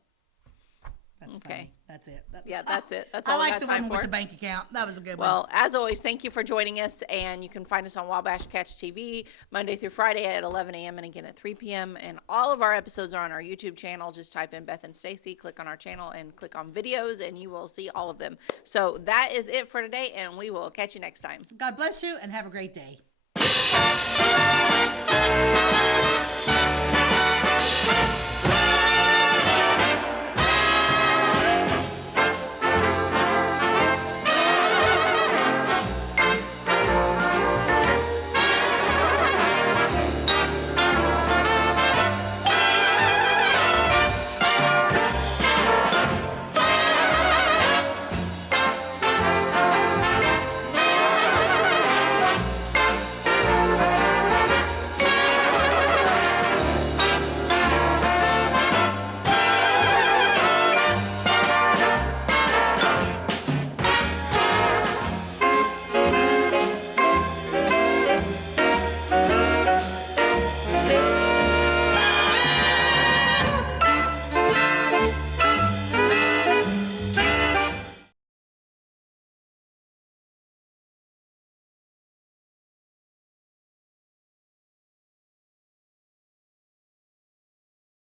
That's okay. Funny. That's it. That's it. That's all I we like got the time one for. with the bank account. That was a good one. Well, as always, thank you for joining us, and you can find us on Wabash Catch TV Monday through Friday at 11 a.m. and again at 3 p.m. And all of our episodes are on our YouTube channel. Just type in Beth and Stacey, click on our channel, and click on videos, and you will see all of them. So that is it for today, and we will catch you next time. God bless you, and have a great day.